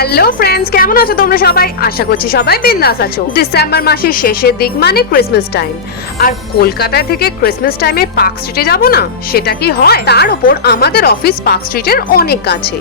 Hello friends, কেমন আছো তোমরা সবাই? আশা করছি সবাই বিন্দাস আছো। ডিসেম্বর মাসের শেষের দিক মানে ক্রিসমাস টাইম, আর কলকাতা থেকে ক্রিসমাস টাইমে পার্ক স্ট্রিটে যাব না, সেটা কি হয়? তার উপর আমাদের অফিস পার্ক স্ট্রিটের অনেক কাছে,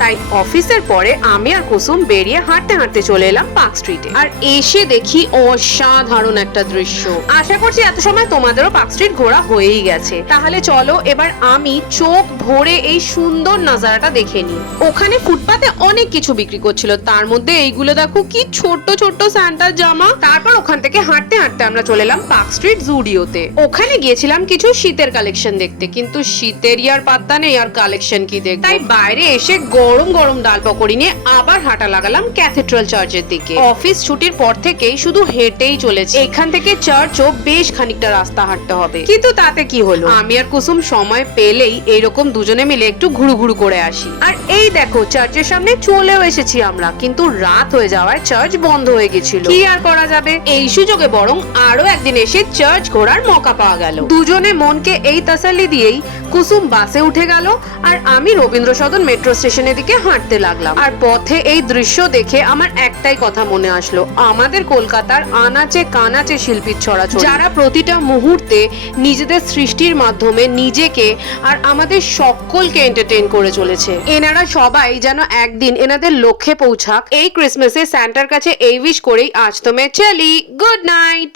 তাই অফিসের পরে আমি আর কুসুম বেরিয়ে হাঁটতে হাঁটতে চলে এলাম পার্ক স্ট্রিটে। আর এসে দেখি অসাধারণ একটা দৃশ্য। আশা করছি এত সময় তোমাদেরও পার্ক স্ট্রিট ঘোরা হয়েই গেছে। তাহলে চলো এবার আমি চোখ ভরে এই সুন্দর নাজারাটা দেখে নিই। ওখানে ফুটপাতে অনেক কিছু বিক্রি করছিল, তার মধ্যে এইগুলো দেখো কি ছোট্ট ছোট্ট সান্টার জামা। তারপর ওখান থেকে হাঁটতে হাঁটতে আমরা চলে এলাম পার্ক স্ট্রিট জুডিওতে। ওখানে গিয়েছিলাম কিছু শীতের কালেকশন দেখতে, কিন্তু শীতের আর পাত্তা নেই, আর কালেকশন কি দেখতে। তাই বাইরে এসে গরম গরম ডাল পকোড়ি নিয়ে আবার হাঁটা লাগালাম ক্যাথেড্রাল চার্চের দিকে। অফিস ছুটির পর থেকেই শুধু হেঁটেই চলেছে। এখান থেকে চার্চও বেশ খানিকটা রাস্তা হাঁটতে হবে, কিন্তু তাতে কি হলো, আমি আর কুসুম সময় পেলেই এইরকম দুজনে মিলে একটু ঘুরু ঘুরু করে আসি। আর এই দেখো চার্চের সামনে চলেও এসেছি আমরা, কিন্তু রাত হয়ে যাওয়ায় চার্চ বন্ধ হয়ে গেছিল। কি আর করা যাবে, এই সুযোগে বরং আরো একদিন এসে চার্চ ঘোরার মৌকা পাওয়া গেল। দুজনে মনকে এই তাসাল্লি দিয়েই কুসুম বাসে উঠে গেল, আর আমি রবীন্দ্র সদন মেট্রো স্টেশনের দিকে হাঁটতে লাগলাম। আর পথে এই দৃশ্য দেখে আমার একটাই কথা মনে আসলো, আমাদের কলকাতার আনাচে কানাচে শিল্পীর ছড়াছড়ি, যারা প্রতিটা মুহূর্তে নিজেদের সৃষ্টির মাধ্যমে নিজেকে আর আমাদের সকলকে এন্টারটেইন করে চলেছে। এনারা সবাই যেন একদিন এনাদের লক্ষ্যে পৌঁছাক। এই ক্রিসমাসে স্যান্টার কাছে এই উইশ করেই আজ তো মে চলি। Good night.